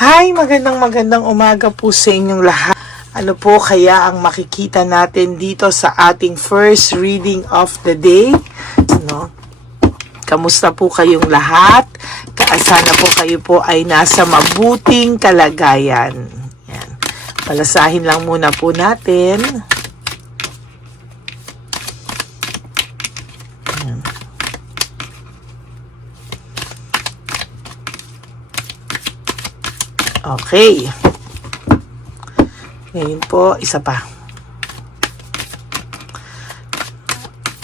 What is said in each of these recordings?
Hi, magandang umaga po sa inyong lahat. Ano po kaya ang makikita natin dito sa ating first reading of the day? No? Kamusta po kayong lahat? Sana po kayo po ay nasa mabuting kalagayan. Yan. Palasahin lang muna po natin. Okay. Ngayon po, isa pa.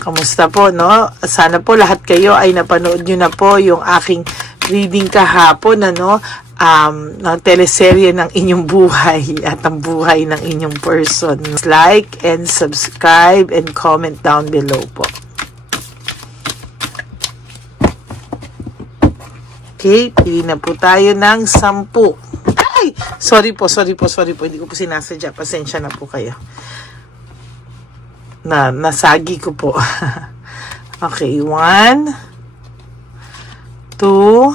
Kamusta po, no? Sana po lahat kayo ay napanood nyo na po yung aking reading kahapon, ano? Ng teleserye ng inyong buhay at ang buhay ng inyong person. Like and subscribe and comment down below po. Okay, pili na po tayo ng 10. Sorry po. Hindi ko po sinasadya. Pasensya na po kayo. Nasagi ko po. Okay, 1, 2,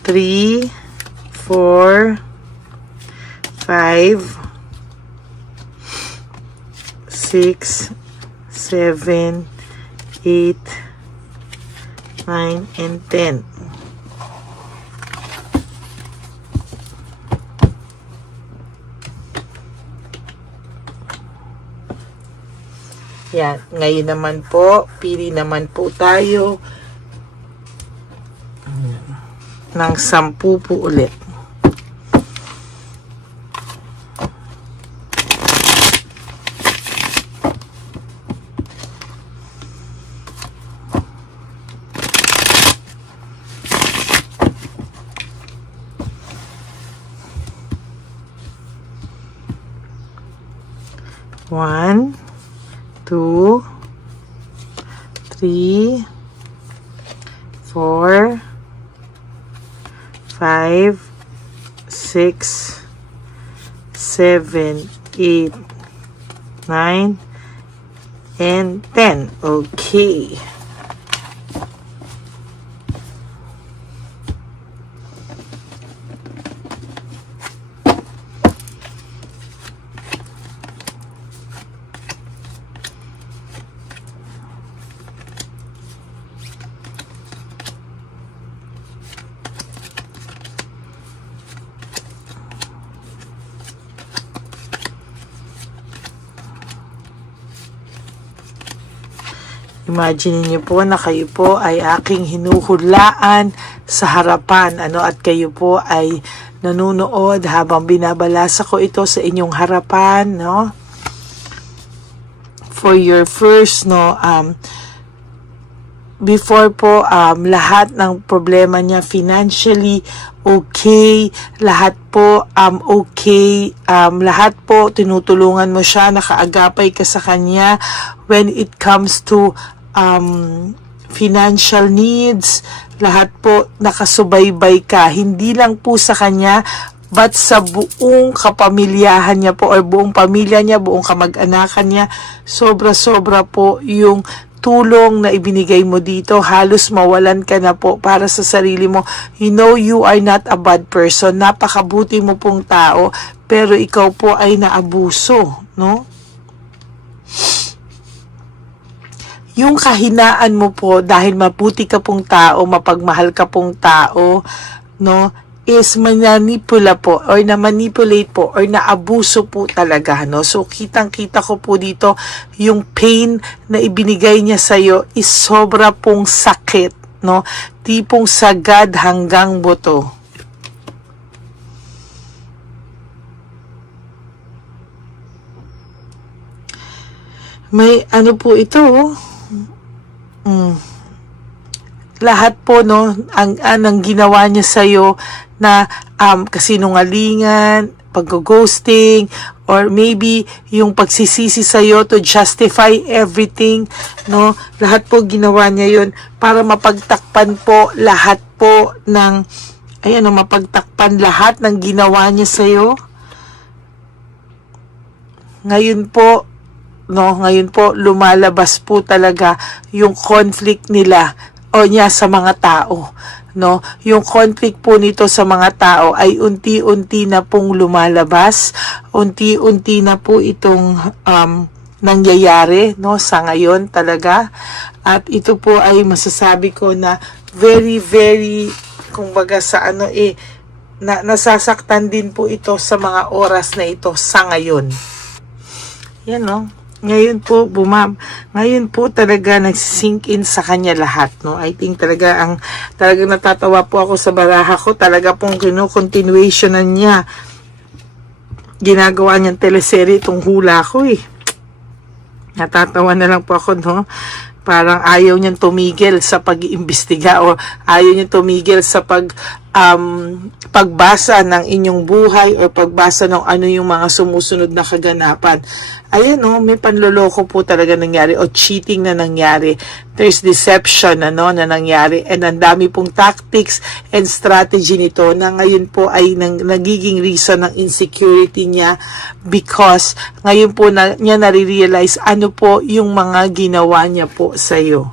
3, 4, 5, 6, 7, 8, 9, and 10. Yan. Ngayon naman po, pili naman po tayo ng 10 po ulit. One, 2, 3, 4, 5, 6, 7, 8, 9, and 10. Okay. Imagine niyo po na kayo po ay aking hinuhulaan sa harapan, ano, at kayo po ay nanonood habang binabalasa ko ito sa inyong harapan, no? For your first, no, before po, lahat ng problema niya financially, okay, lahat po, okay, lahat po, tinutulungan mo siya, nakaagapay ka sa kanya when it comes to financial needs, lahat po nakasubaybay ka, hindi lang po sa kanya, but sa buong kapamilyahan niya po, or buong pamilya niya, buong kamag-anakan niya, sobra-sobra po yung tulong na ibinigay mo dito. Halos mawalan ka na po para sa sarili mo. You know you are not a bad person. Napakabuti mo pong tao, pero ikaw po ay naabuso, no? Yung kahinaan mo po dahil mabuti ka pong tao, mapagmahal ka pong tao, no, is mananipula po or na-manipulate po or naabuso po talaga, no? So kitang-kita ko po dito yung pain na ibinigay niya sa'yo is sobra pong sakit, no? Tipong sagad hanggang buto. May ano po ito, lahat po, no, ang ginawa niya sa'yo na kasinungalingan, pag-ghosting, or maybe yung pagsisisi sa'yo to justify everything, no, lahat po ginawa niya yun para mapagtakpan po lahat po ng, ayan, mapagtakpan lahat ng ginawa niya sa'yo. Ngayon po, no, ngayon po lumalabas po talaga yung conflict nila o niya sa mga tao. no? Yung conflict po nito sa mga tao ay unti-unti na pong lumalabas, unti-unti na po itong nangyayari, no, sa ngayon talaga. At ito po ay masasabi ko na very, very, kumbaga sa nasasaktan din po ito sa mga oras na ito sa ngayon. Yan, no. Ngayon po talaga nagsink in sa kanya lahat, no. I think talaga natatawa po ako sa baraha ko, talaga pong continuationan niya. Ginagawa niyang teleserye itong hula ko eh. Natatawa na lang po ako, no. Parang ayaw niyang tumigil sa pag-iimbestiga o ayaw niyang tumigil sa pagbasa ng inyong buhay o pagbasa ng ano yung mga sumusunod na kaganapan. Ayan, no, may panloloko po talaga nangyari o cheating na nangyari. There's deception na nangyari, and ang dami pong tactics and strategy nito na ngayon po ay nagiging reason ng insecurity niya, because ngayon po niya nare-realize ano po yung mga ginawa niya po sa iyo.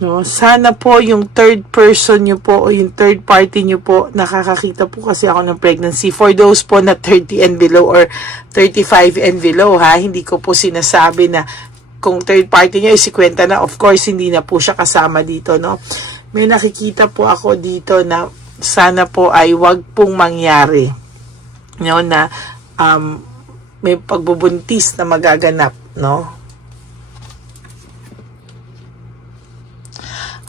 No, sana po yung third person nyo po o yung third party nyo po, nakakakita po kasi ako ng pregnancy. For those po na 30 and below or 35 and below, ha, hindi ko po sinasabi na kung third party nyo ay 50 na, of course hindi na po siya kasama dito, no. May nakikita po ako dito na sana po ay wag pong mangyari, no, na may pagbubuntis na magaganap, no.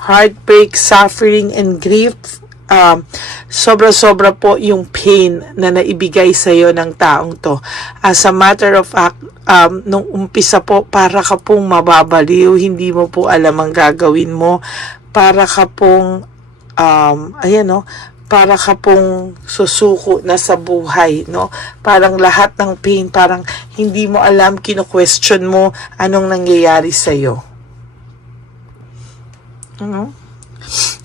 Heartbreak, suffering, and grief. Sobra-sobra po yung pain na naibigay sa iyo ng taong to. As a matter of fact, nung umpisa po, para ka pong mababaliw, hindi mo po alam ang gagawin mo. Para ka pong, para ka pong susuko na sa buhay, no? Parang lahat ng pain, parang hindi mo alam, kino-question mo anong nangyayari sa iyo.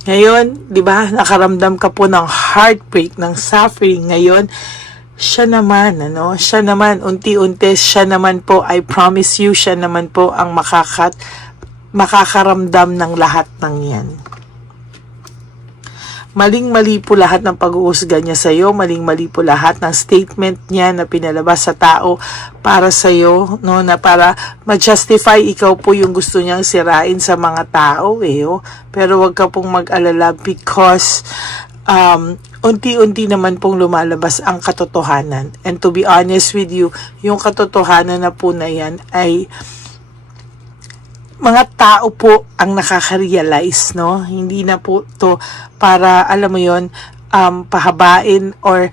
Ngayon, di ba, nakaramdam ka po ng heartbreak, ng suffering. Ngayon, siya naman, unti-unti, siya naman po, I promise you, siya naman po ang makakaramdam ng lahat ng yan. Maling-mali po lahat ng pag-uusga niya sa iyo, maling-mali po lahat ng statement niya na pinalabas sa tao para sa iyo, no, na para ma-justify ikaw po yung gusto niyang sirain sa mga tao, Pero wag ka pong mag-alala, because unti-unti naman pong lumalabas ang katotohanan. And to be honest with you, yung katotohanan na po na yan ay mga tao po ang nakaka-realize, no? Hindi na po to para, alam mo yon, pahabain or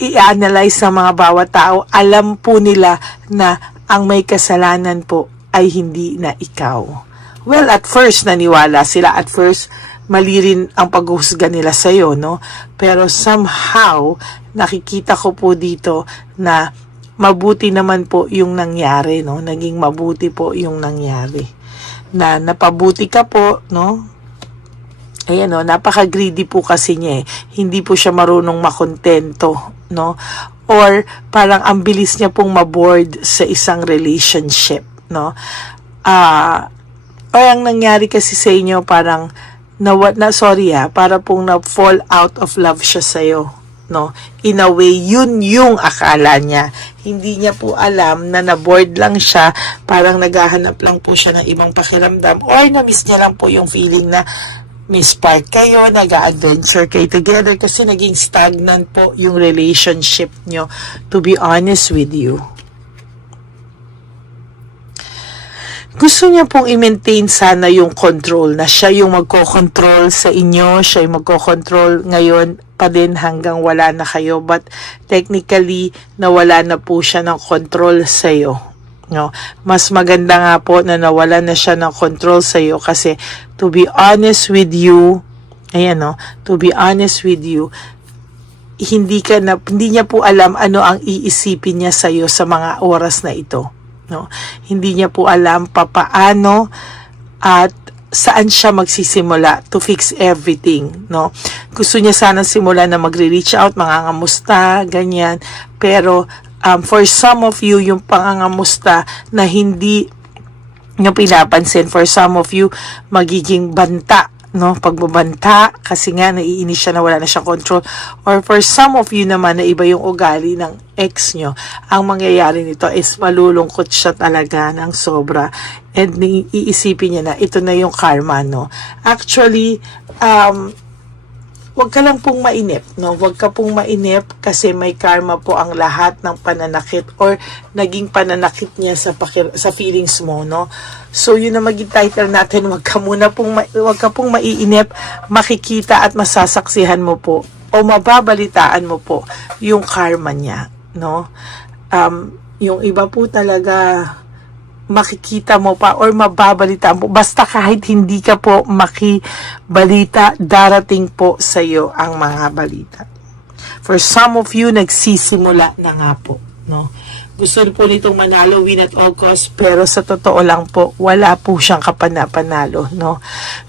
i-analyze ng mga bawat tao. Alam po nila na ang may kasalanan po ay hindi na ikaw. Well, at first naniwala sila. At first, mali rin ang paghuhusga nila sa'yo, no? Pero somehow, nakikita ko po dito na mabuti naman po yung nangyari, no? Naging mabuti po yung nangyari. Na napabuti ka po, no? Ayan, no, napaka-greedy po kasi niya eh. Hindi po siya marunong makontento, no? Or parang ang bilis niya pong maboard sa isang relationship, no? Or ang nangyari kasi sa inyo, parang para pong na-fall out of love siya sa'yo, no? In a way, yun yung akala niya. Hindi niya po alam na na-bored lang siya, parang naghahanap lang po siya ng ibang pakiramdam, or na-miss niya lang po yung feeling na may spark kayo, nag-adventure kayo together, kasi naging stagnant po yung relationship nyo, to be honest with you. Gusto niya pong i-maintain sana yung control, na siya yung magko-control sa inyo, siya yung magko-control ngayon pa din hanggang wala na kayo, but technically nawala na po siya ng control sa iyo, no? Mas maganda nga po na nawala na siya ng control sa iyo, kasi to be honest with you, to be honest with you, hindi niya po alam ano ang iisipin niya sa iyo sa mga oras na ito, no? Hindi niya po alam papaano at saan siya magsisimula to fix everything, no? Gusto niya sana simula na magre-reach out, mangangamusta, ganyan. Pero for some of you, yung pangangamusta na hindi nyo pinapansin. For some of you, magiging banta, no? Pagbabanta, kasi nga naiinis siya na wala na siyang control. Or for some of you naman, na iba yung ugali ng ex nyo, ang mangyayari nito is malulungkot siya talaga ng sobra. And iisipin niya na ito na yung karma, no? Actually, wag ka lang pong mainip, no? Wag ka pong mainip kasi may karma po ang lahat ng pananakit or naging pananakit niya sa feelings mo, no? So, yun na maging title natin, wag ka pong maiinip, makikita at masasaksihan mo po o mababalitaan mo po yung karma niya, no? Yung iba po talaga makikita mo pa or mababalita mo. Basta kahit hindi ka po makibalita, darating po sa iyo ang mga balita. For some of you, nagsisimula na nga po, no? Gusto po nitong manalo, win at all cost, pero sa totoo lang po, wala po siyang kapanapanalo, no?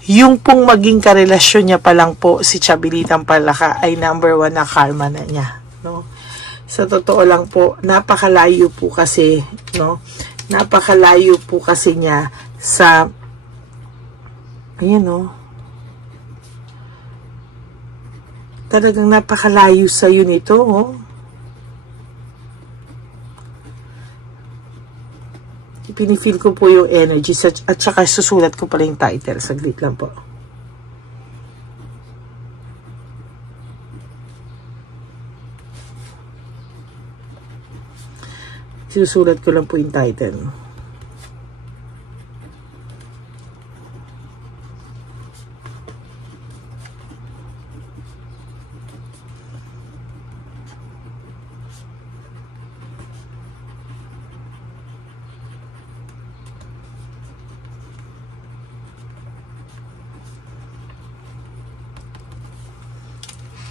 Yung pong maging karelasyon niya pa lang po, si Chabilitang Palaka, ay number 1 na karma na niya, no? Sa totoo lang po, napakalayo po kasi, no? Napakalayo po kasi niya sa, ayan o, talagang napakalayo sa yun ito, oh. Pinifeel ko po yung energy at saka susulat ko pala yung title. Saglit lang po. Susulat ko lang po yung title.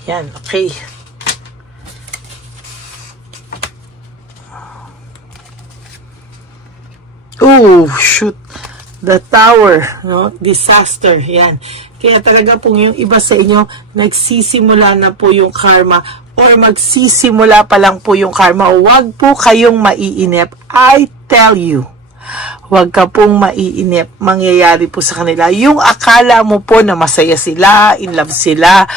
Yan, okay. Oh, shoot. The tower, no? Disaster, yan. Kaya talaga pong yung iba sa inyo, nagsisimula na po yung karma or magsisimula pa lang po yung karma. Huwag po kayong maiinip. I tell you. Huwag ka pong maiinip. Mangyayari po sa kanila. Yung akala mo po na masaya sila, in love sila,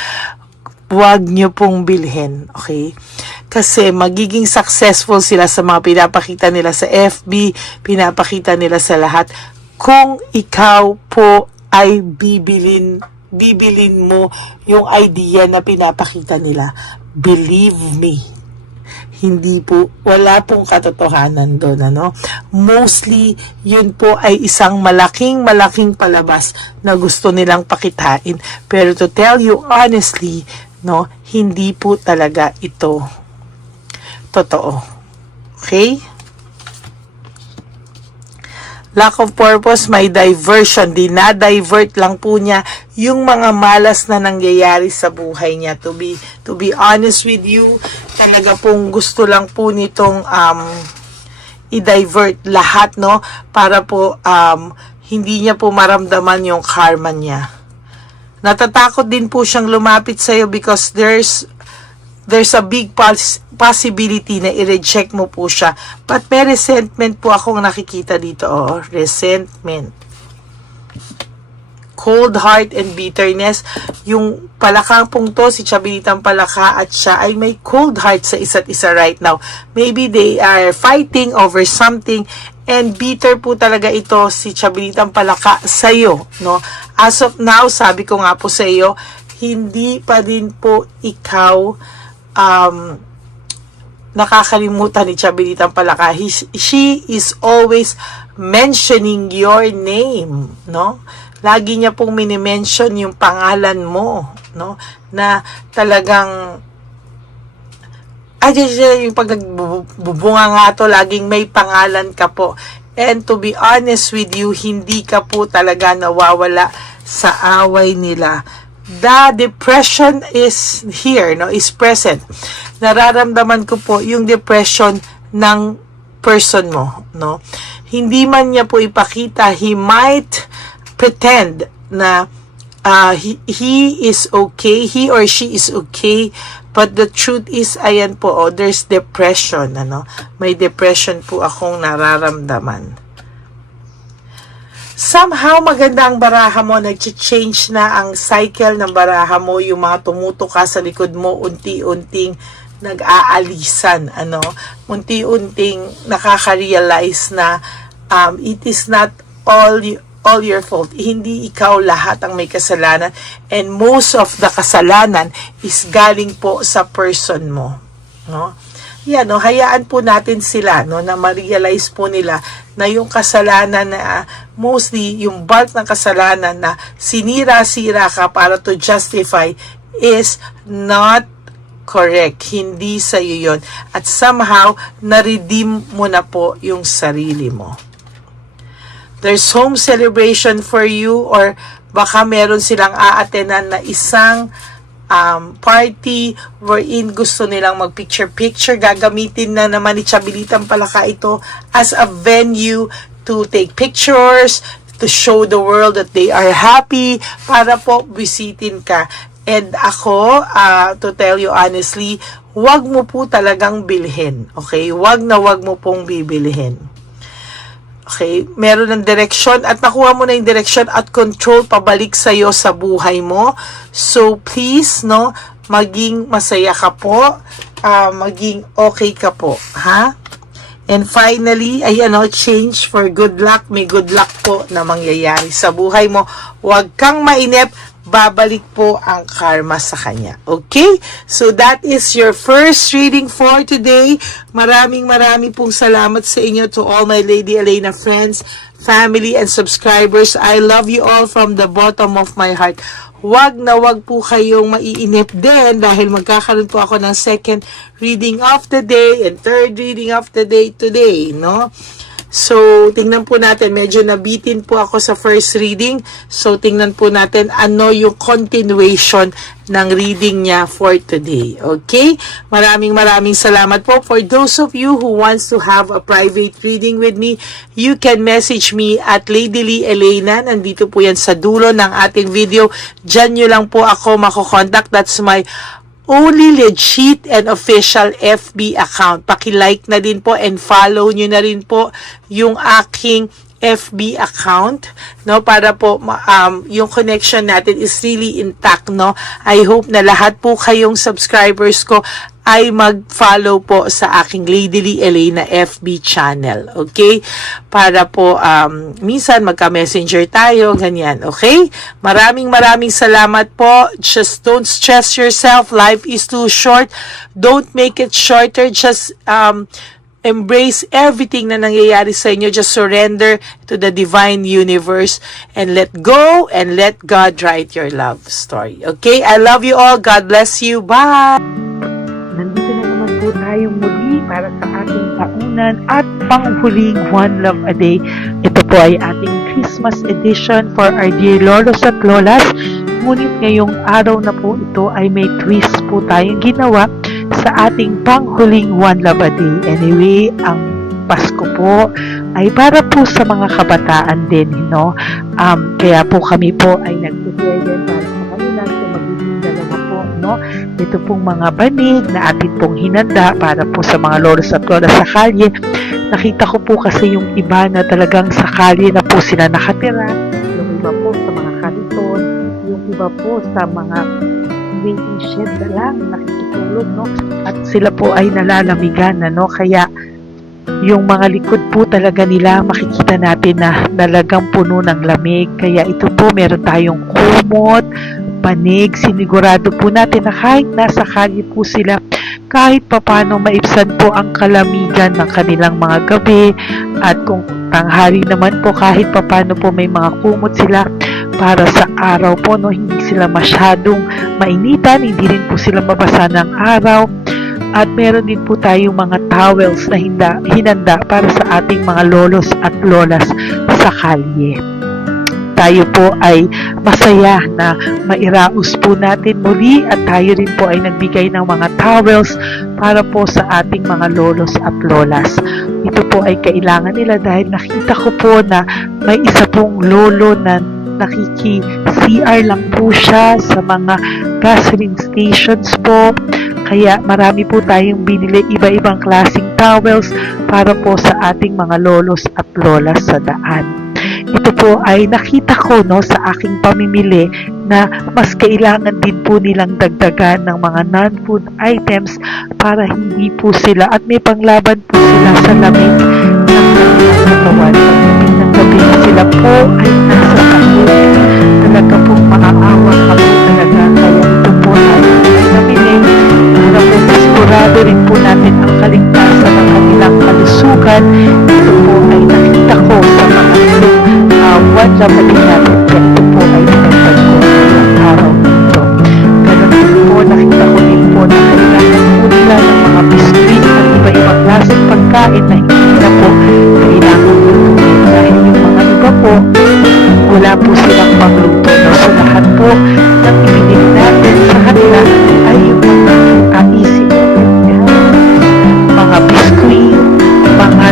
huwag nyo pong bilhin, okay? Kasi magiging successful sila sa mga pinapakita nila sa FB, pinapakita nila sa lahat. Kung ikaw po ay bibilin mo yung idea na pinapakita nila, believe me, hindi po, wala pong katotohanan doon, ano? Mostly, yun po ay isang malaking palabas na gusto nilang pakitain. Pero to tell you honestly, no, hindi po talaga ito totoo. Okay? Lack of purpose, may diversion. Dinadivert lang po niya yung mga malas na nangyayari sa buhay niya. To be honest with you, talaga pong gusto lang po nitong i-divert lahat, no? Para po hindi niya po maramdaman yung karma niya. Natatakot din po siyang lumapit sa iyo because there's a big possibility na i-reject mo po siya. But may resentment po akong nakikita dito. Oh, resentment. Cold heart and bitterness. Yung palakang pong to, si Chabilitang Palaka at siya ay may cold heart sa isa't isa right now. Maybe they are fighting over something and bitter po talaga ito si Chabilitang Palaka sa iyo, no? As of now, sabi ko nga po sa iyo, hindi pa din po ikaw nakakalimutan ni Chabilitang Palaka. She is always mentioning your name, no? Lagi niya pong mini-mention yung pangalan mo, no? Na talagang yung pag nagbubunga nga to, laging may pangalan ka po. And to be honest with you, hindi ka po talaga nawawala sa away nila. The depression is here, no? Is present. Nararamdaman ko po yung depression ng person mo, no? Hindi man niya po ipakita, he might pretend na he is okay, he or she is okay, but the truth is, ayan po, oh, there's depression, ano? May depression po akong nararamdaman. somehow maganda ang baraha mo, nag-change na ang cycle ng baraha mo, yung mga tumutuka sa likod mo, unti-unting nag-aalisan, unti-unting nakaka-realize na it is not all your fault. Hindi ikaw lahat ang may kasalanan, and most of the kasalanan is galing po sa person mo, no? Yan, no, hayaan po natin sila, no, na ma-realize po nila na yung kasalanan na mostly yung bulk ng kasalanan na sinira-sira ka para to justify is not correct. Hindi sa iyo yun. At somehow, na-redeem mo na po yung sarili mo. There's home celebration for you, or baka meron silang aatenan na isang party wherein gusto nilang mag-picture-picture. Gagamitin na naman ni Chabilitang Palaka ito as a venue to take pictures, to show the world that they are happy, para po bisitin ka. And ako, to tell you honestly, wag mo po talagang bilhin. Okay? Wag mo pong bibilhin. Okay? Meron ng direksyon at nakuha mo na yung direksyon at control pabalik sa'yo sa buhay mo. So, please, no, maging masaya ka po, maging okay ka po, ha? And finally, change for good luck. May good luck po na mangyayari sa buhay mo. Huwag kang mainip, babalik po ang karma sa kanya. Okay? So that is your first reading for today. Maraming pong salamat sa inyo, to all my Lady Elena friends, family, and subscribers. I love you all from the bottom of my heart. Wag po kayong maiinip din dahil magkakaroon po ako ng second reading of the day and third reading of the day today, no? So, tingnan po natin, medyo nabitin po ako sa first reading. So, tingnan po natin ano yung continuation ng reading niya for today. Okay? Maraming salamat po. For those of you who wants to have a private reading with me, you can message me at Lady Lee Elena. Nandito po yan sa dulo ng ating video. Diyan nyo lang po ako makokontak. That's my only legit and official FB account. Paki-like na din po and follow nyo na rin po yung aking FB account, no, para po yung connection natin is really intact, no. I hope na lahat po kayong subscribers ko ay mag-follow po sa aking Lady Lee Elena FB channel, okay? Para po minsan magka-messenger tayo, ganyan, okay? Maraming salamat po. Just don't stress yourself. Life is too short. Don't make it shorter. Just embrace everything na nangyayari sa inyo. Just surrender to the divine universe and let go and let God write your love story. Okay? I love you all. God bless you. Bye! Nandito na naman po tayong muli para sa ating taunan at panghuling One Love a Day. Ito po ay ating Christmas edition for our dear Lolos at Lolas. Ngunit ngayong araw na po ito ay may twist po tayong ginawa sa ating panghuling One Love a Day. Anyway, ang Pasko po ay para po sa mga kabataan din, no? Kaya po kami po ay nag-prepare din para sa kanila. So magiging dalawa po, no? Ito pong mga banig na atin pong hinanda para po sa mga lolos at lolas sa kalye. Nakita ko po kasi yung iba na talagang sa kalye na po sila nakatira. Yung iba po sa mga kariton, yung iba po sa mga waiting shed na lang nakikitulog, no? At sila po ay nalalamigan, no? Kaya yung mga likod po talaga nila makikita natin na talagang puno ng lamig. Kaya ito po, meron tayong kumot, panig. Sinigurado po natin na kahit nasa kalye po sila, kahit papano maibsan po ang kalamigan ng kanilang mga gabi. At kung tanghali naman po, kahit papano po may mga kumot sila para sa araw po, no, hindi sila masyadong mainitan, hindi rin po sila mabasa ng araw. At meron din po tayong mga towels na hinanda para sa ating mga lolos at lolas sa kalye. Tayo po ay masaya na mairaos po natin muli at tayo rin po ay nagbigay ng mga towels para po sa ating mga lolos at lolas. Ito po ay kailangan nila dahil nakita ko po na may isa pong lolo na nakiki-CR lang po siya sa mga gasoline stations po. Kaya marami po tayong binili iba-ibang klaseng towels para po sa ating mga lolos at lolas sa daan. ito po ay nakita ko no sa aking pamimili na mas kailangan din po nilang dagdagan ng mga non-food items para hindi po sila at may panglaban po sila sa lamig ng kanilang katawan. Pagdating ng gabi sila po ay nasa sakit. Talaga pong maaawa ka po talaga. Kaya ito po ay namili para po sigurado rin po natin ang kaligtasan ng kanilang kalusugan. Ito po ay nakita ko sa mga one love natin natin. Kaya ito po ay pinagtag ko ngayong araw nito. Ganon din po, nakita ko din po na kailangan po nila ng mga biscuit at iba-ibang klaseng pagkain na hindi na po kailangan lutuin. Dahil yung mga iba po, wala po silang pangluto. No? So lahat po ng ibinili natin sa kanila ay yung mga easy mga biscuit, mga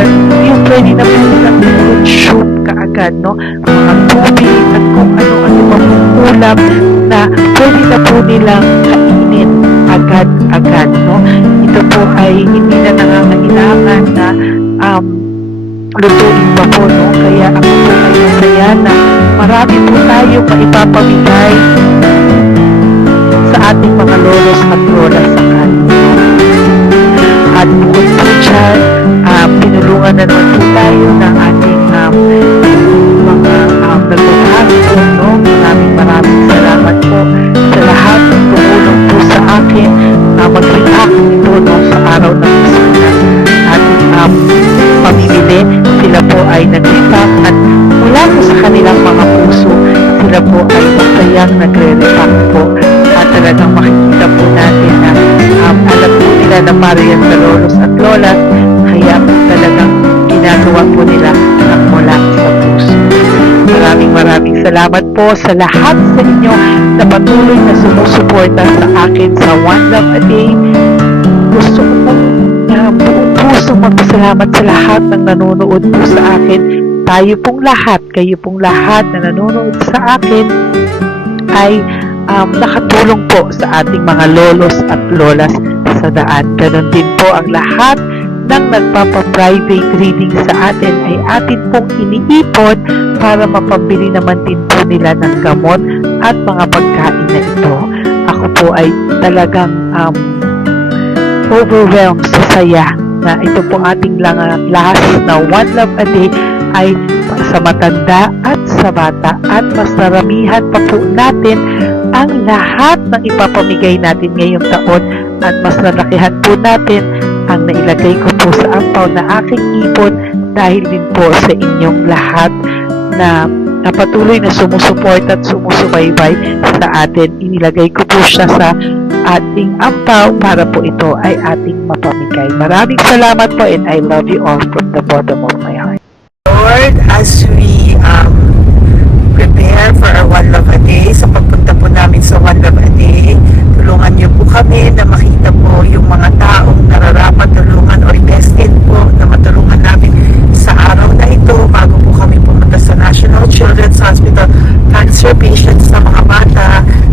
yung pwede na po nilang consume kaagad, no? Mga tubig at kung ano-ano pa pong ulam na pwede na po nilang kainin agad-agad, no? Ito po ay hindi na nangangailangan na lutuin pa po, no? Kaya ako po ay masaya na marami po tayo maipapamigay sa ating mga lolos at lola sa kanila. At bukod po dyan, pinulungan na naman po tayo ng ating mga nagbabago, no? Maraming salamat po sa lahat ng tumulong po sa akin na mag-react ito, no? Sa araw ng ating pamimili. Sila po ay nag-react at mula po sa kanilang mga puso, sila po ay masayang nagre-react po. At talagang makikita po natin na alam po nila na para yan sa lolos at lolas, kaya talagang ginagawa po nila ang mula sa puso. Maraming salamat po sa lahat sa inyo na patuloy na sumusuporta sa akin sa One Love a Day. Gusto ko pong buong puso magpasalamat sa lahat ng nanonood po sa akin. Tayo pong lahat, kayo pong lahat na nanonood sa akin ay nakatulong po sa ating mga lolos at lolas sa daan. Ganon din po ang lahat ng nagpapa-private reading sa atin ay atin pong iniipon para mapambili naman din po nila ng gamot at mga pagkain na ito. Ako po ay talagang overwhelmed sa saya na ito po ating last na One Love a Day ay sa matanda at sa bata at mas naramihan pa po natin ang lahat ng ipapamigay natin ngayong taon at mas nalakihan po natin ang nailagay ko po sa ampaw na aking ipon dahil din po sa inyong lahat na patuloy na sumusuport at sumusubaybay sa atin. Inilagay ko po siya sa ating ampaw para po ito ay ating mapamigay. Maraming salamat po and I love you all from the bottom of my heart. Lord, as we prepare for our One Love a Day, sa pagpunta po namin sa One Love a Day, tulungan niyo po kami na makita po yung mga taong nararapat tulungan or destined po na matulungan namin sa araw na ito bago po kami pumunta sa National Children's Hospital. Cancer patients na mga bata,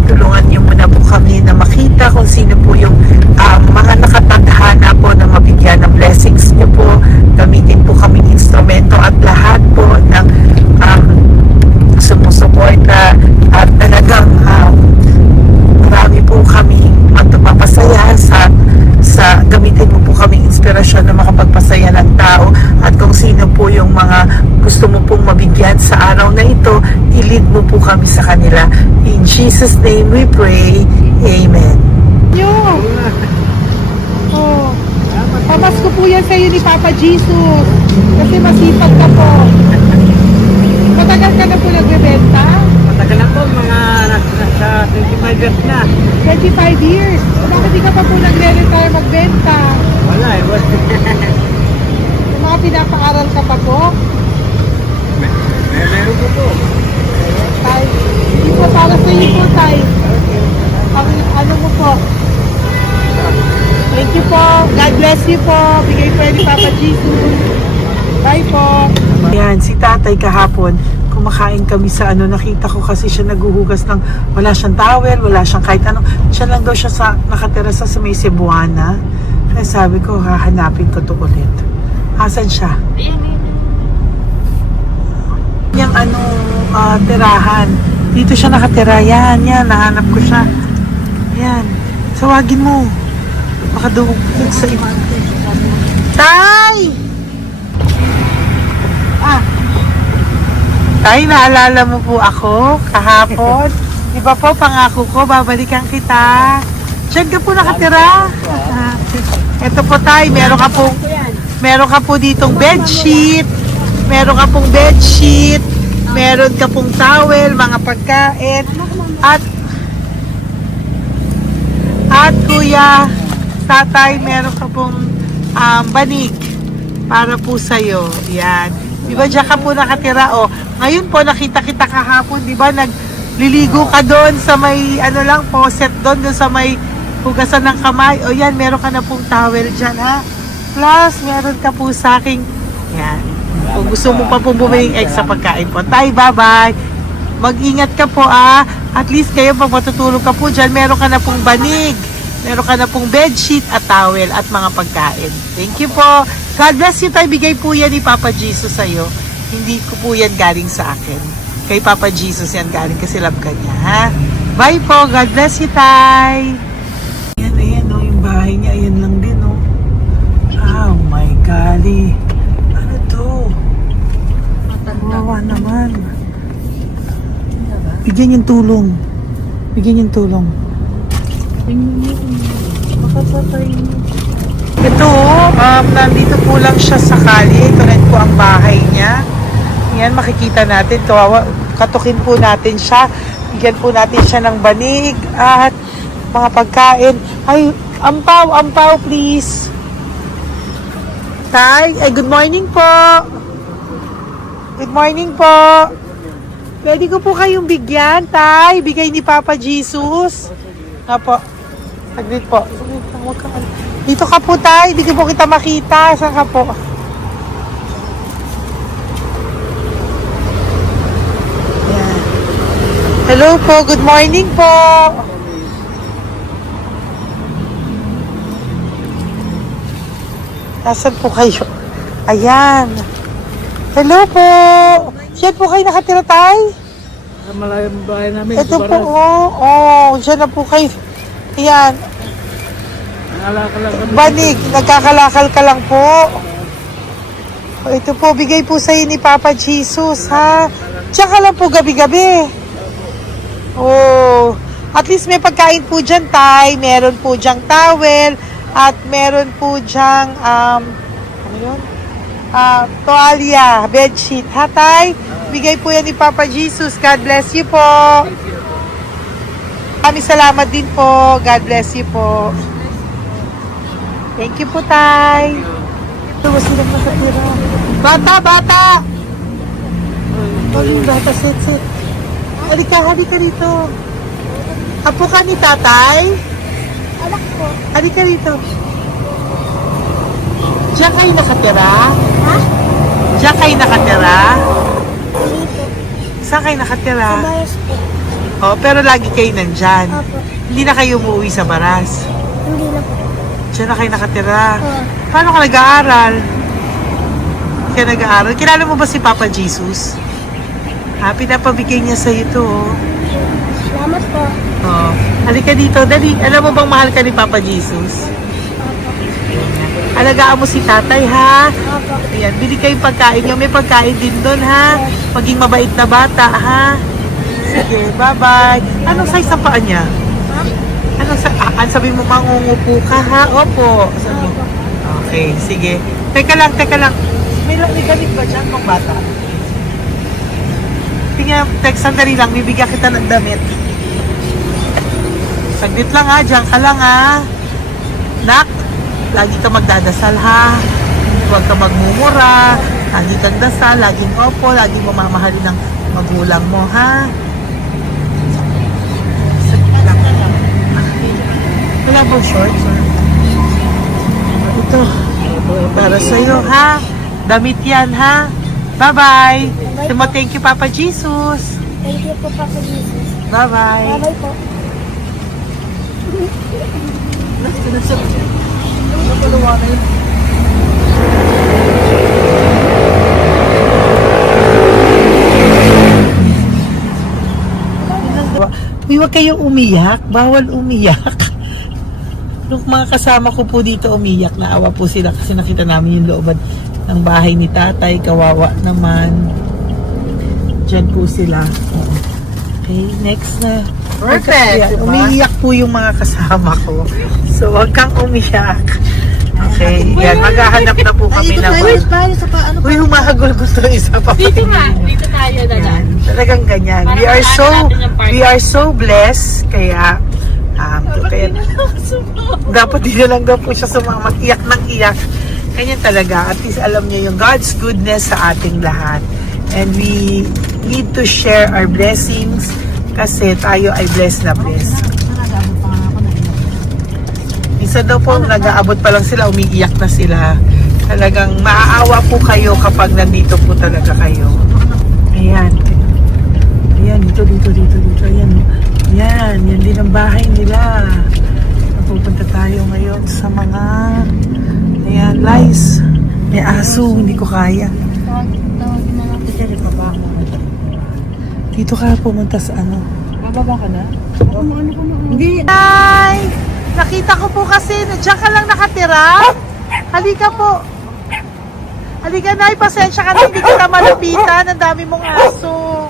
tulungan niyo muna po kami na makita kung sino po yung mga nakatadhana po na mabigyan ng blessings niyo po. Gamitin po kami instrumento at lahat po ng sumusuporta at talagang marami po kami magpapasaya sa gamitin mo po kami inspirasyon na makapagpasaya ng tao at kung sino po yung mga gusto mo pong mabigyan sa araw na ito, i-lead mo po kami sa kanila. In Jesus' name we pray. Amen. Pamasko po yan sa'yo ni Papa Jesus. Kasi masipag ka po. Matagal ka na po nagbebenta? Matagal na po, mga nasa 25 years na. 25 years. Bakit di ka pa po nagre-retire magbenta? Wala eh. Yung mga pinapaaral ka pa po? Meron ko po. Tay, hindi po para sa iyo po, Tay. Ang ano mo po? Thank you po. God bless you po. Bigay po ni Papa Jesus. Bye po. Yan, si tatay kahapon, kumakain kami sa nakita ko kasi siya naguhugas ng, wala siyang towel, wala siyang kahit ano. Siya lang daw siya nakatira sa may Cebuana. Kaya sabi ko, hahanapin ko to ulit. Asan siya? Yung tirahan. Dito siya nakatira. Yan, nahanap ko siya. Yan. Tawagin mo. Baka dumugtog sa iba. Tay! Tay, naalala mo po ako kahapon? Di ba po, pangako ko, babalikan kita. Diyan ka po nakatira. Ito po tay, meron ka po ditong bedsheet. Meron ka pong bedsheet. Meron ka pong towel, mga pagkain. At kuya, tatay, meron ka pong banig para po sa'yo. Yan. Di ba diyan ka po nakatira? O, ngayon po nakita kita kahapon, di ba? Nagliligo ka doon sa may, faucet doon sa may hugasan ng kamay. O yan, meron ka na pong towel dyan, ha? Plus, meron ka po sa aking, yan. Kung gusto mo pa pong bumili extra pagkain po. Tay, bye-bye. Mag-ingat ka po, At least kayo, pag matutulog ka po dyan, meron ka na pong banig. Meron ka na pong bedsheet at towel at mga pagkain. Thank you po. God bless you, tay. Bigay po yan ni Papa Jesus sa'yo. Hindi ko po yan galing sa akin. Kay Papa Jesus yan galing kasi love ka niya, ha? Bye po. God bless you, tay. Ayan, yung bahay niya. Ayan lang din, Oh my golly. Ano to? Wawa naman. Bigyan yung tulong. Bigyan yung tulong. Makapatay mo. Ito, nandito po lang siya sa kalye. Ito rin po ang bahay niya. Yan, makikita natin. Katukin po natin siya. Bigyan po natin siya ng banig at mga pagkain. Ay, ampaw, please. Tay, good morning po. Good morning po. Pwede ko po kayong bigyan, tay. Bigay ni Papa Jesus. Apo. Saglit po. Dito ka po, tay. Hindi ko po kita makita. Saan ka po? Yan. Hello po. Good morning po. Nasaan po kayo? Ayan. Hello po. Diyan po kayo nakatira, tay? Sa malayang bahay namin. Ito po, diyan na po kayo. Ayan. Nalakal lang kami. Banig, nagkakalakal ka lang po. Ito po, bigay po sa'yo ni Papa Jesus, ha? Diyan ka lang po gabi-gabi. At least may pagkain po dyan, tay. Meron po dyang towel. At meron po dyang, ano yun? Toalya, bedsheet. Ha, tay? Bigay po yan ni Papa Jesus. God bless you po. Kami salamat din po. God bless you po. Thank you po, tay. Ito, silang nakatira. Bata! Bata, sit. Halika rito. Apo ka ni tatay? Anak po. Halika rito. Diyan kayo nakatira? Ha? Diyan kayo nakatira? Dito. Saan kayo nakatira? Mayos po. Pero lagi kayo nandyan. Opo. Hindi na kayo umuwi sa Baras. Hindi na po. Diyan na kayo nakatira. Oo. Paano ka nag-aaral? Hindi ka nag-aaral? Kilala mo ba si Papa Jesus? Pinapabigay niya sa'yo ito, Salamat po. Halika dito. Dali. Alam mo bang mahal ka ni Papa Jesus? Alagaan mo si tatay, ha? Opo. Ayan, bili kayong pagkain niyo. May pagkain din doon, ha? Maging mabait na bata, ha? Sige, bye-bye. Anong size ang paa niya? Ha? Sabi mo, mangungupo ka, ha? Opo. Sabi mo. Okay, sige. Teka lang. May gamit ba dyan pang bata? Tingnan, sandali lang. Bibigyan kita ng damit. Saglit lang, ha? Diyan ka lang, ha? Nak, lagi ka magdadasal, ha? Huwag ka magmumura. Lagi kang dasal, laging opo, laging mamamahalin ng magulang mo, ha? Saglit lang. Wala ba shorts? Ito. Para sa'yo, ha? Damit yan, ha? Bye-bye. Thank you, Papa Jesus. Thank you po, Papa Jesus. Bye-bye. Bye-bye po. Uy, huwag kayong umiyak. Bawal umiyak. Nung mga kasama ko po dito umiyak, naawa po sila kasi nakita namin yung looban ng bahay ni tatay. Kawawa naman. Diyan po sila. Okay, next na. Perfect, diba? Umiiyak po yung mga kasama ko. So, huwag kang umiyak. Okay, yan. Maghahanap na po kami ng... Uy, humahagol gusto isa pa. Dito tayo na lang. Talagang ganyan. We are so blessed. Kaya, dapat di na lang daw po siya mag-iyak ng iyak. Ganyan talaga. At least alam niya yung God's goodness sa ating lahat. And we need to share our blessings kasi tayo ay blessed na blessed. Minsan daw po, nag-aabot pa lang sila, umiiyak na sila. Talagang maaawa po kayo kapag nandito po talaga kayo. Ayan. Ayan, dito. Ayan. Yan din ang bahay nila. Pupunta tayo ngayon sa mga ayan, lice. May aso, hindi ko kaya. Dito ka pumunta sa ano? Bababa ka na? Hindi. Ay! Nakita ko po kasi, diyan ka lang nakatira. Halika po. Halika, Nay, pasensya ka na, hindi kita malapitan. Ang dami mong aso.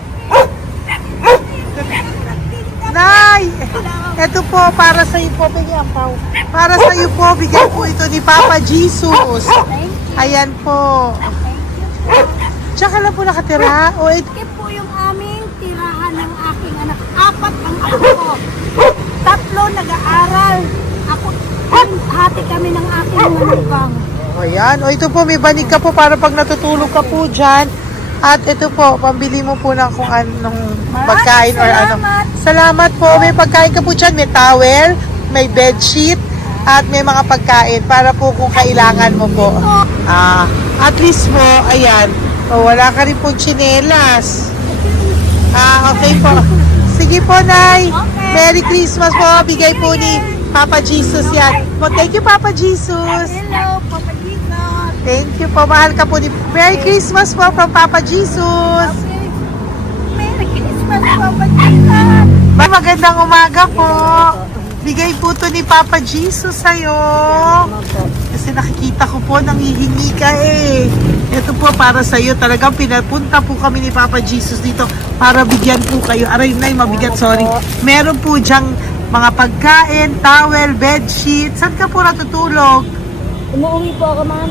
Nay, eto po, para sa iyo po, bigyan po. Para sa iyo po, bigay po ito ni Papa Jesus. Ayan po. Diyan ka lang po nakatira. O, Ito po yung aming tirahan ng aking anak. 4 ang anak ko. 3 nag-aaral. Ako, hati kami ng aking manugang. ayan. O, ito po, may banig ka po para pag natutulog ka po dyan. At ito po, pambili mo po ng kung anong pagkain or ano. Salamat po. May pagkain ka po dyan. May towel, may bedsheet, at may mga pagkain para po kung kailangan mo po. At least po, ayan. O, wala ka rin po tsinelas. Okay po. Sige po, Nay. Merry Christmas po. Bigay po ni Papa Jesus yan. Thank you, Papa Jesus. Hello, Papa Jesus. Thank you po. Mahal ka po ni... Merry Christmas po from Papa Jesus. Merry Christmas, Papa Jesus. Magandang umaga po. Bigay po to ni Papa Jesus sa'yo. Kasi nakikita ko po, nanghihingi ka eh. Ito po para sa'yo. Talagang pinapunta po kami ni Papa Jesus dito para bigyan po kayo. Aray, Nay, mabigat, sorry. Meron po dyang mga pagkain, towel, bedsheet. Saan ka po natutulog? Umuwi po ako, ma'am.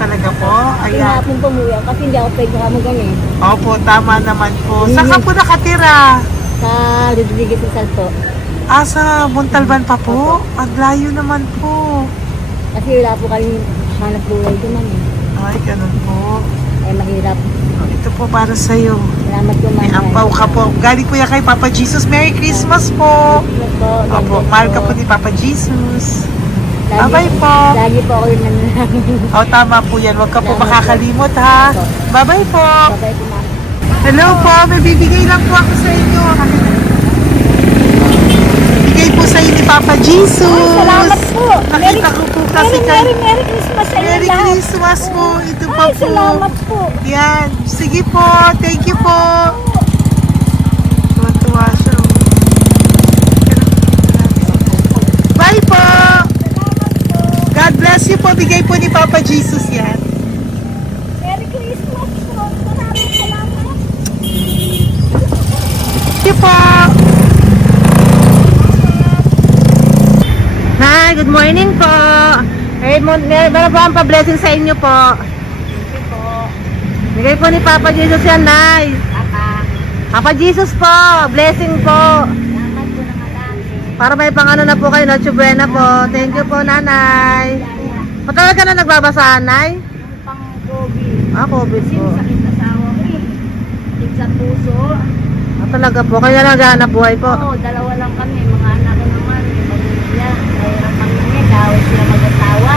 Talaga po? Ayan. Pinapong pumuwi ako kasi hindi ako pwede mo ganyan. Opo, tama naman po. Saan ka po nakatira? Sa Rodriguez sa Salto. Sa Montalban pa po? Ang layo naman po. Kasi wala po kami hanap buhay ko, ma'am. Ay, ganun po. Ay, mahirap. Ito po para sa'yo. Salamat po, ma'am. May ampaw ka po. Galing po yan kay Papa Jesus. Merry Christmas po. Opo, mahal ka po ni Papa Jesus. Bye-bye po. Lagi po ako yung nananangin. Tama po yan. Huwag ka po makakalimot ha. Bye-bye po. Bye-bye po, ma'am. Hello po. May bibigay lang po ako sa inyo. Bigay po sa inyo ni Papa Jesus. Salamat po. Nakita ko po kasi Merry Christmas sa inyo Merry lahat. Christmas po. Ito pa Ay, po. salamat po. Yan. Sige po. Thank you po. Tuwa-tuwa siya. Bye po. God bless you po. Bigay po ni Papa Jesus yan. Merry Christmas po. Maraming salamat. Thank you po. Hi, good morning po. Meron po ang pa-blessing sa inyo po. Thank you po. Bigay po ni Papa Jesus yan, Nay. Papa. Papa Jesus po, blessing po. Salamat po ng alangin. Para may pangano na po kayo, Noche Buena po. Thank you po, Nanay. Matagal ka na nagbabasahan, Nay? Pang COVID. COVID Kasi po. sakit na asawa ko eh. Sakit sa puso. Talaga po, kaya naghahanap buhay po. Oo, 2 lang kami. Mga anak ko naman. May pamilya. Mayroon kami niya. Dawit sila mag-asawa.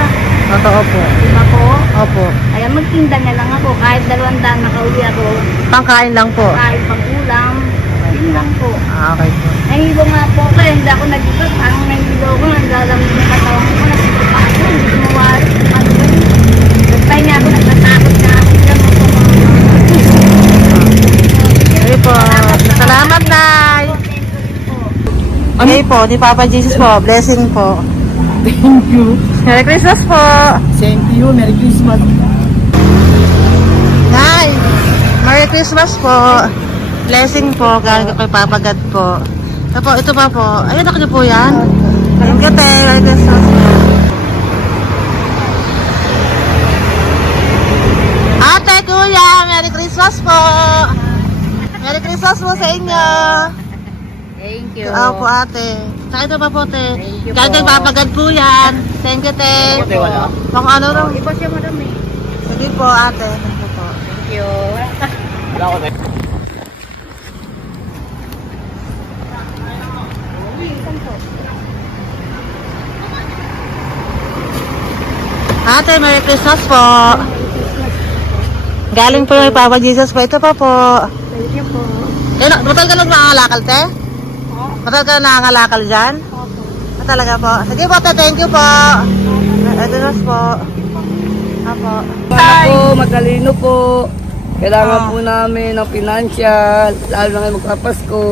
Totoo po. Diba po? Opo. Kaya magtinda na lang ako. Kahit 200 nakauwi ako. Pangkain lang po. Kahit pang ulam. Yun lang po. Okay po. Nahilo nga po ako. Hindi ako nag-ibat. Parang nahilo ko. Naglalamig yung katawan ko. Nagsipa ako. Hindi ko mawari. Nagpahinga ako. Nagtatakot na ako. Sige po. Salamat, Nay. Okay po, ni Papa Jesus po. Blessing po. Thank you. Merry Christmas po. Same to you. Merry Christmas. Nay, Merry Christmas po. Blessing po. Galing ko kay Papa God po. Ito pa po. Ayun, ako niyo po yan. Thank you, te. Merry Christmas po. Ate, kuya, Merry Christmas po. Merry Christmas po sa inyo. Thank you. Po, ate. Saka ito pa po, te. Thank you Galing kay po. Papa God po yan. Thank you, te. Pang ano raw. Iba siya madami. Sige po, ate. Thank you po. Thank you. Ate, Merry Christmas po. Galing po kay Papa Jesus po. Ito pa po. Thank you po. Matagal ka lang nangangalakal, te? Matagal ka lang nangangalakal dyan? Talaga po. Sige po, te. Thank you po. Merry Christmas po. Apo. Anak po, matalino po. Kailangan po namin ng financial, lalo na ngayon magpapasko.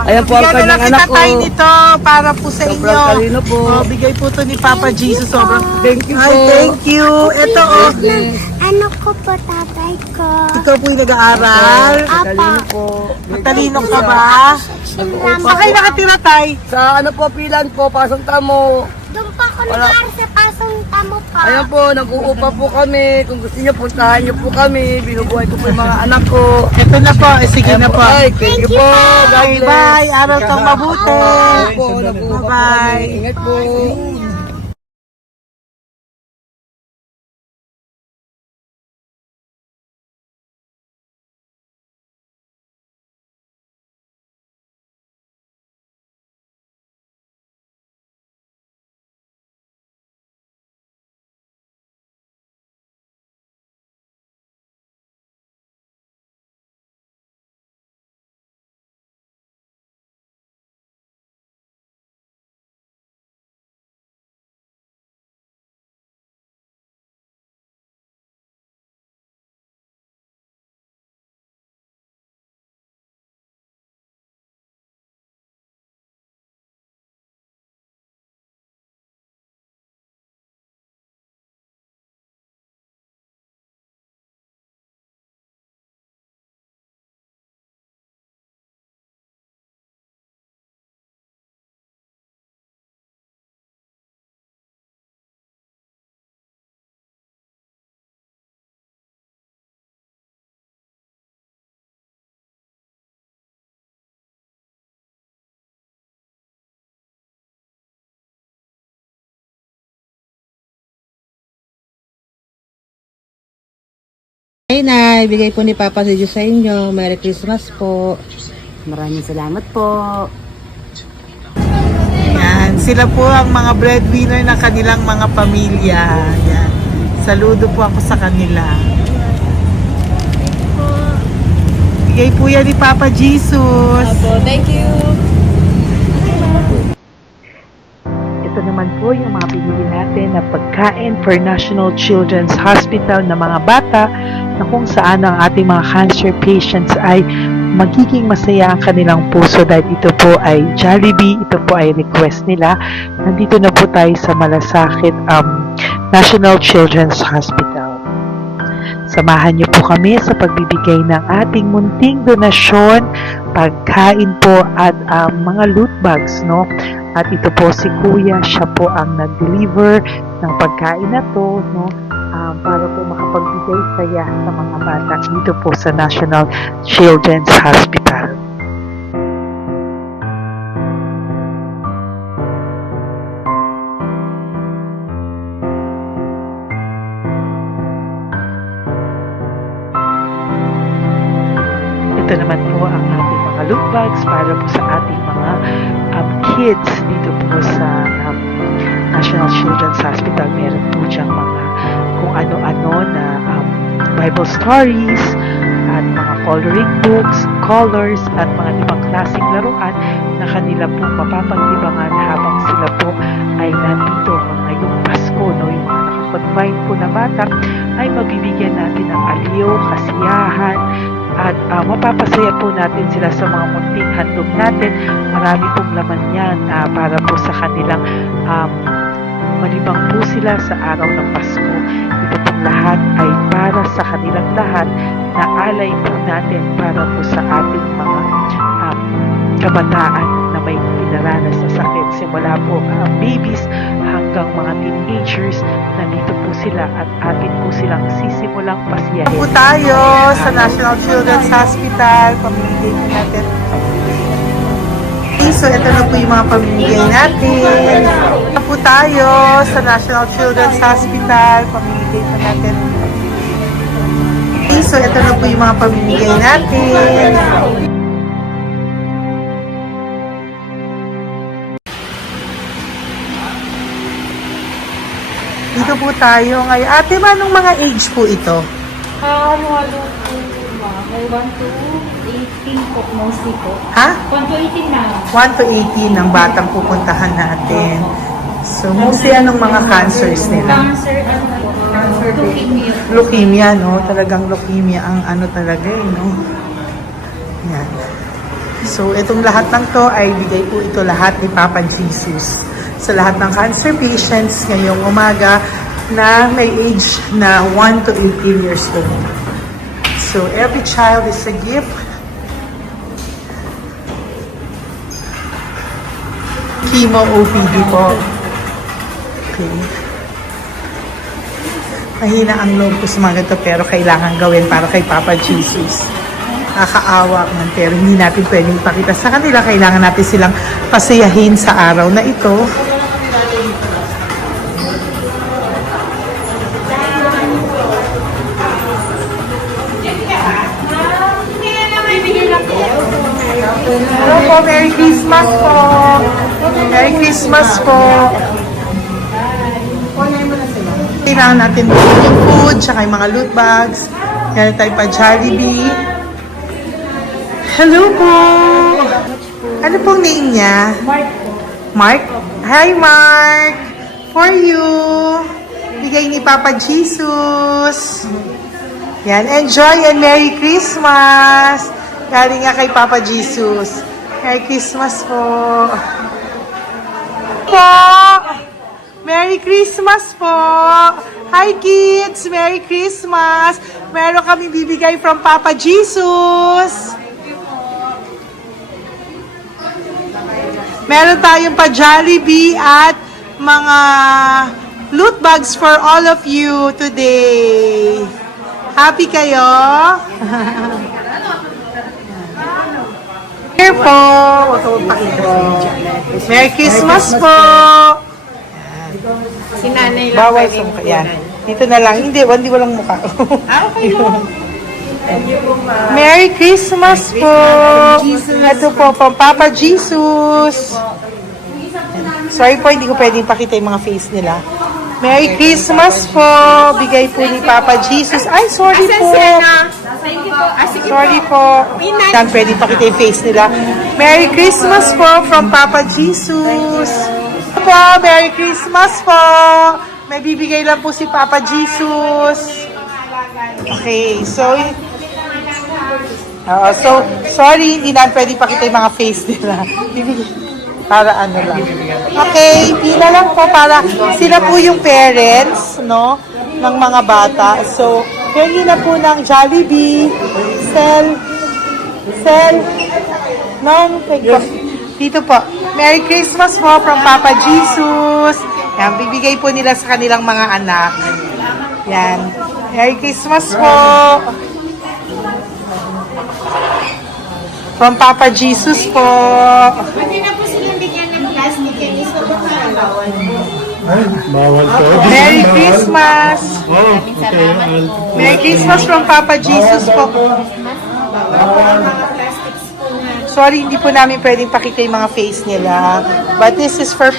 Ayan po ang Bigyan na kanyang lang anak kita ko. tayo nito para po sa Sobrang inyo. talino po. Bigay po to ni Papa Jesus. Sobrang Thank you po. Ay, thank you. Ito, Ano ko po tatay ko? ikaw po yung nag-aaral. Matalino po. Matalino ka ba? Sinama. Saan kayo nakatira, tay? Sa ano po, pilan po, pasong tamo. Doon pa ako nag-aaral sa pasong tamo pa. Ayan po, nag-uupa po kami. Kung gusto niyo, puntahan niyo po kami. Binubuhay ko po yung mga anak ko. Ito na po. Sige na po. Ay, thank you po. God Bye, bless. bye. Aral kang mabuti. Ayan po, nag-uupa po Bye-bye. kami. Ingat po. Hey, Nay. Bigay po ni Papa Jesus sa inyo. Merry Christmas po. Maraming salamat po. Yan. Sila po ang mga breadwinner ng kanilang mga pamilya. Yan. Saludo po ako sa kanila. Bigay po yan ni Papa Jesus. Thank you. Ito naman po yung mga pinili natin na pagkain for National Children's Hospital na mga bata na kung saan ang ating mga cancer patients ay magiging masaya ang kanilang puso dahil ito po ay Jollibee, ito po ay request nila. Nandito na po tayo sa Malasakit National Children's Hospital. Samahan niyo po kami sa pagbibigay ng ating munting donasyon, pagkain po at mga loot bags, no? At ito po si Kuya, siya po ang nag-deliver ng pagkain na to, no? Para po makapagbigay saya sa mga bata dito po sa National Children's Hospital. Ito naman po ang ating mga loot bags para po sa ating mga kids dito po sa National Children's Hospital. Meron po diyang mga kung ano-ano na Bible stories at mga coloring books, colors at mga ibang klaseng laruan na kanila po mapapaglibangan habang sila po ay nandito ngayong Pasko, no? Yung mga nakakonfine po na bata ay mabibigyan natin ng aliw, kasiyahan at mapapasaya po natin sila sa mga munting handog natin. Marami pong laman yan para po sa kanilang malibang po sila sa araw ng Pasko. Ito pong lahat ay para sa kanilang lahat na alay po natin para po sa ating mga kabataan na may pinaranas na sakit. Simula po babies hanggang mga teenagers, nandito po sila at atin po silang sisimulang pasiyahin. Po tayo sa National Children's Hospital. Pamimigay po natin. So, ito na po yung mga pamimigay natin. Ito po tayo sa National Children's Hospital. Pamimigay po natin. So, ito na po yung mga pamimigay natin. Dito po tayo ngayon. Ate, anong mga age po ito? Halo-halo po, ma'am. May 1 to 18 po, mostly po. Ha? 1 to 18 na. 1 to 18 ang batang pupuntahan natin. So, mostly anong mga cancers nila? Cancer, ano po? Leukemia. Leukemia, no? Talagang leukemia ang ano talaga no? Yan. So, itong lahat ng to ay bigay po ito lahat ni Papa Jesus. Sa lahat ng cancer patients ngayong umaga na may age na 1 to 18 years old. So, every child is a gift. Chemo OPD po. Okay. Mahina ang loob ko sa mga ganito pero kailangan gawin para kay Papa Jesus. Nakakaawa man pero hindi natin pwedeng ipakita sa kanila. Kailangan natin silang pasayahin sa araw na ito. Hello po, Merry Christmas po. Merry Christmas po. Kailangan natin yung food, tsaka yung mga loot bags. Meron tayo pa Jollibee. Hello po. Ano pong name niya? Mark po. Mark? Hi, Mark. For you. Bigay ni Papa Jesus. Yan. Enjoy and Merry Christmas. Galing nga kay Papa Jesus. Merry Christmas po. Merry Christmas po. Hi kids. Merry Christmas. Meron kami bibigay from Papa Jesus. Meron tayong pa Jollibee at mga loot bags for all of you today. Happy kayo? Here po. Merry Christmas po. Si nanay lang. Bawal sa mukha. Yan. Dito na lang. Hindi, walang mukha. Okay lang. Merry Christmas po. Ito po, pang Papa Jesus. Sorry po, hindi ko pwedeng pakita yung mga face nila. Merry Christmas po. Bigay po ni Papa Jesus. Ay, sorry po. Sorry po. Saan pwedeng pakita yung face nila. Merry Christmas po from Papa Jesus. Po, Merry Christmas po. May bibigay lang po si Papa Jesus. Okay, so sorry, hindi na pwede pakita yung mga face nila. Para ano lang. Okay, pila lang po para sila po yung parents, no, ng mga bata. So, hingi na po ng Jollibee, Sel, dito po. Merry Christmas po from Papa Jesus. Yan, bibigay po nila sa kanilang mga anak. Yan. Merry Christmas po. From Papa Jesus po. Pwede na po silang bigyan ng plastic yan. Isa po sa bawal po. Bawal to. Merry Christmas. Oh, okay. Merry Christmas from Papa Jesus po. Sorry, hindi po namin pwedeng pakita yung mga face nila. But this is from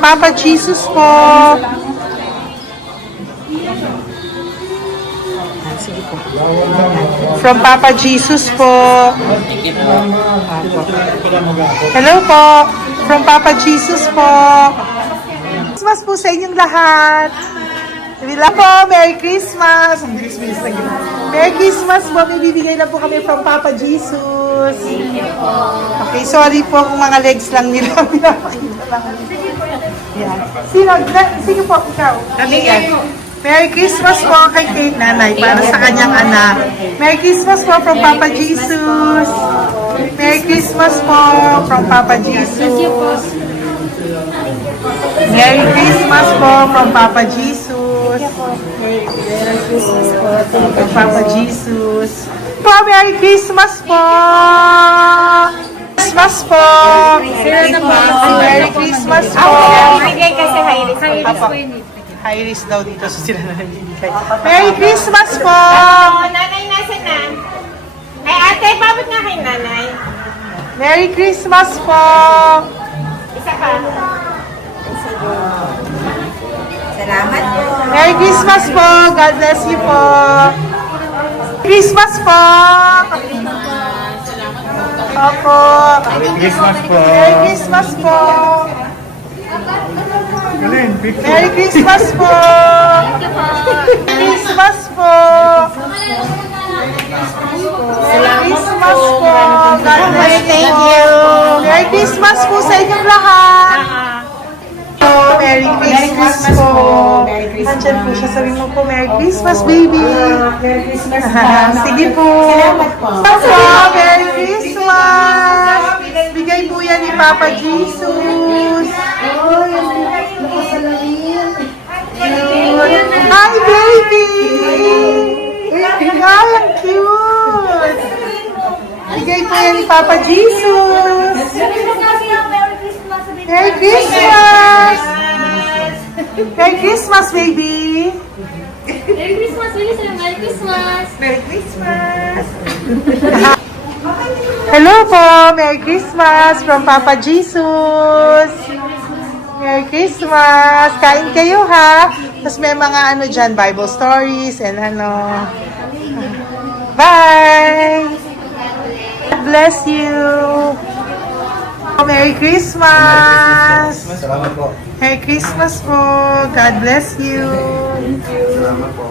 Papa Jesus po. Sige po. From Papa Jesus po. Hello po. From Papa Jesus po. Christmas po sa inyong lahat. Hello po. Merry Christmas. Ang Christmas na Merry Christmas po. May bibigay na po kami from Papa Jesus. Okay, sorry po kung mga legs lang nila. Pinapakita lang. Yan. Sino po? Ikaw. Kami yan. Merry Christmas po kay Kate Nanay para sa kanyang anak. Merry Christmas po from Papa Jesus. Merry Christmas po from Papa Jesus. Merry Christmas po from Papa Jesus. Merry Christmas po from Papa Jesus. Po, Merry Christmas po. Christmas po. Merry Christmas po. Bigay kasi Iris. Iris daw dito so sila na nagbibigay. Merry Christmas po. Nanay, nasa na? Ay, ate, pabot nga kay nanay. Merry Christmas po. Isa pa. Salamat po. Merry Christmas po. God bless you po. Christmas po. Opo. Merry Christmas po. Merry Christmas po. Galing, picture. Merry Christmas po. Christmas po. Merry Christmas po. God bless you. Thank you. Merry Christmas po sa inyong lahat. Merry Christmas po. Nandyan po siya. Sabi mo po, Merry Christmas, baby. Merry Christmas. Sige po. Salamat po. Merry Christmas. Bigay po yan ni Papa Jesus. Hi, baby! Ay, ang cute! Bigay po yan ni Papa Jesus. Merry Christmas! Merry Christmas, baby! Merry Christmas, Willie. Merry Christmas. Merry Christmas! Hello po! Merry Christmas from Papa Jesus! Merry Christmas! Kain kayo ha! Tapos may mga ano dyan, Bible stories and ano. Bye! God bless you! Merry Christmas! Salamat po. Merry Christmas po! God bless you!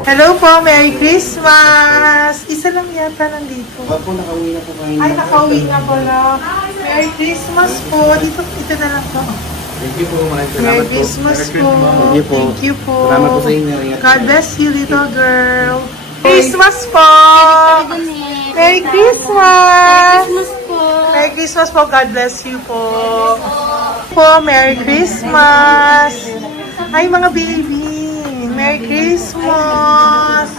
Hello po! Merry Christmas! Isa lang yata nandito. Opo, nakauwi na po kayo. Ay, nakauwi na pala. Merry Christmas po! Dito na lang po. Thank you po. Maraming salamat Merry po. Christmas po! Thank you po. Thank you po! Salamat po sa inyo. Ingat. God bless you, little girl! Christmas po! Merry Christmas! Merry Christmas po! God bless you po! Merry Christmas! Ay, mga baby! Merry Christmas!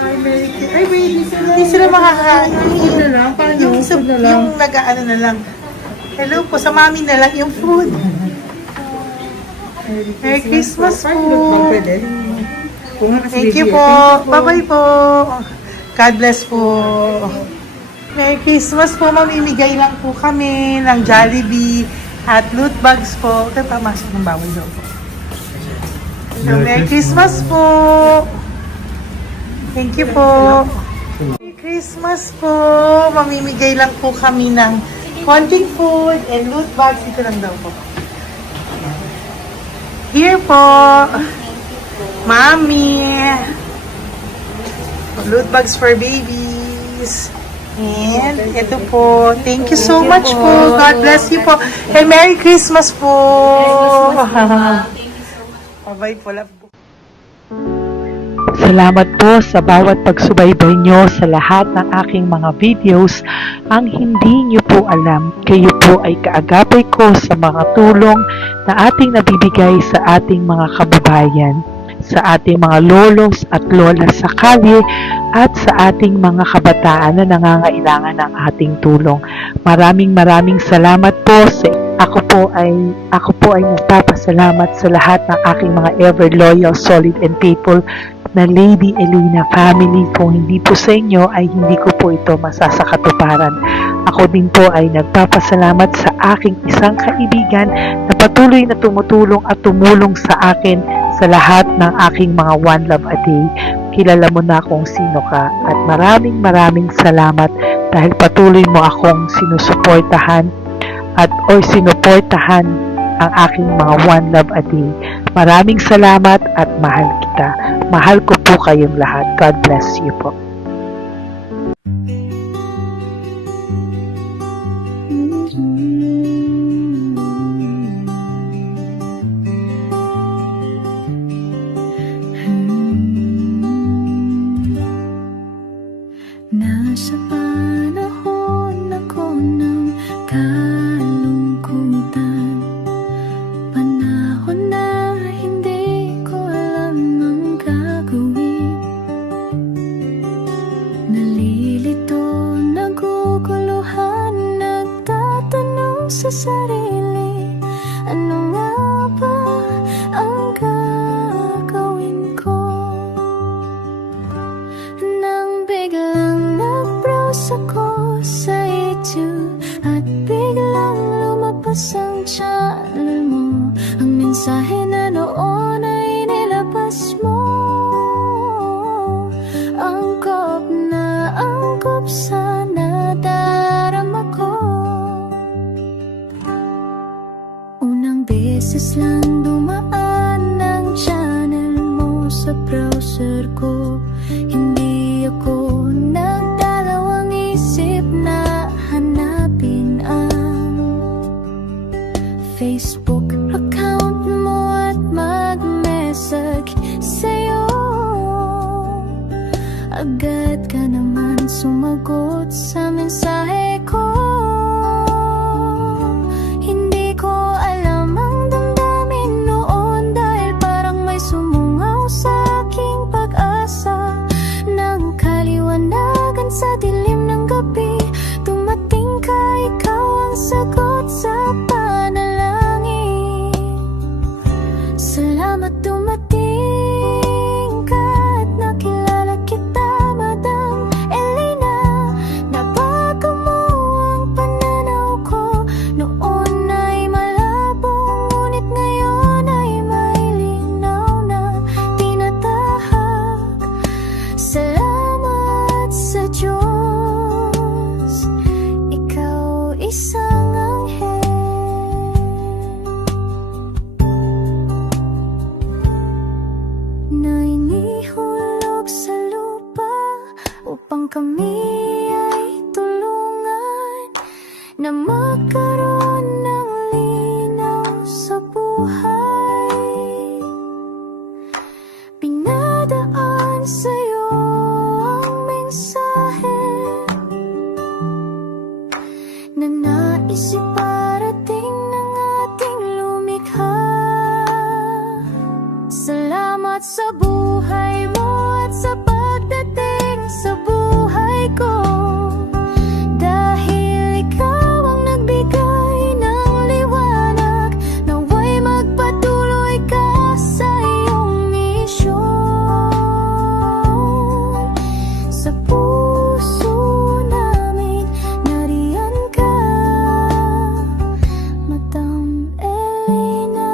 Ay, Merry Christmas! Ay, baby! Hindi sila makakain. Yung nag-ano na lang. Hello po, sa mami na lang yung food. Merry Christmas po! Thank you po. Bye-bye po. God bless po. Merry Christmas po. Mamimigay lang po kami ng Jollibee at loot bags po. Ito pamasok ng bawal daw po. So, Merry Christmas po. Thank you po. Merry Christmas po. Mamimigay lang po kami ng konting food and loot bags. Ito lang daw po. Here po. Mommy! Loot bags for babies. And ito po. Thank you so much po. God bless you po. And Merry Christmas po. Bye po. Love po. Salamat po sa bawat pagsubaybay nyo sa lahat ng aking mga videos. Ang hindi nyo po alam, kayo po ay kaagapay ko sa mga tulong na ating nabibigay sa ating mga kababayan, sa ating mga lolos at lola sa kalye at sa ating mga kabataan na nangangailangan ng ating tulong. Maraming salamat po sa ako po ay nagpapasalamat sa lahat ng aking mga ever loyal, solid and faithful na Lady Elena family. Kung hindi po sa inyo ay hindi ko po ito masasakatuparan. Ako din po ay nagpapasalamat sa aking isang kaibigan na patuloy na tumutulong at tumulong sa akin sa lahat ng aking mga One Love a Day. Kilala mo na kung sino ka at maraming salamat dahil patuloy mo akong sinusuportahan o sinuportahan ang aking mga One Love a Day. Maraming salamat at mahal kita. Mahal ko po kayong lahat. God bless you po. Nasa panahon ako ng kalungkutan, panahon na hindi ko alam ang gagawin. Nalilito, naguguluhan, nagtatanong sa sarili, ano nga ba ang gagawin ko? Nang biglang nag-browse ako sa YouTube at biglang lumabas ang channel mo, ang mensahe na noon ay nilabas mo. Angkop sa nadarama ko. Unang beses lang dumaan ang channel mo sa browser ko, hindi ako nagdalawang isip na hanapin ang Facebook account mo at mag-message sa'yo. Agad ka naman sumagot sa mensahe ko. Hindi ko alam ang damdamin noon, dahil parang may sumungaw sa aking pag-asa. Nang kaliwanagan sa dilim ng gabi, dumating ka, ikaw ang sagot sa panalangin. Salamat dumating ka at nakilala kita, Madam Elena. Nabago mo ang pananaw ko, noon ay malabo, ngunit ngayon ay may linaw na tinatahak. Salamat sa Diyos, ikaw isang anghel na inihulog sa lupa upang kami ay tulungan na magkaroon ng linaw sa buhay. Pinadaan sa'yo ang mensahe na nais iparating ng ating lumikha. Salamat sa buhay mo at sa pagdating sa buhay ko, dahil ikaw ang nagbigay ng liwanag, naway magpatuloy ka sa iyong misyon. Sa puso namin nariyan ka, Madam Elena.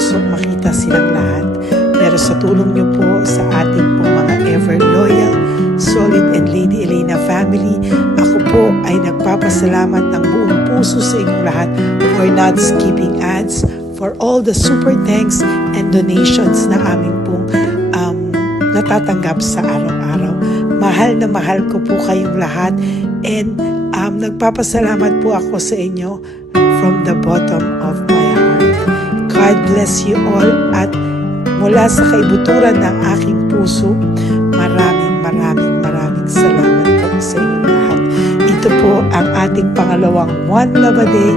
pusong makita silang lahat. Pero sa tulong niyo po sa ating pong mga ever loyal Solid and Lady Elena family. Ako po ay nagpapasalamat ng buong puso sa inyong lahat for not skipping ads, for all the super thanks and donations na aming pong natatanggap sa araw-araw. Mahal na mahal ko po kayong lahat and nagpapasalamat po ako sa inyo from the bottom of my heart. God bless you all at mula sa kaibuturan ng aking puso, maraming salamat po sa inyong lahat. Ito po ang ating pangalawang One Love a Day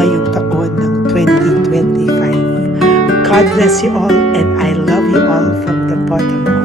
ngayong taon ng 2025. God bless you all and I love you all from the bottom of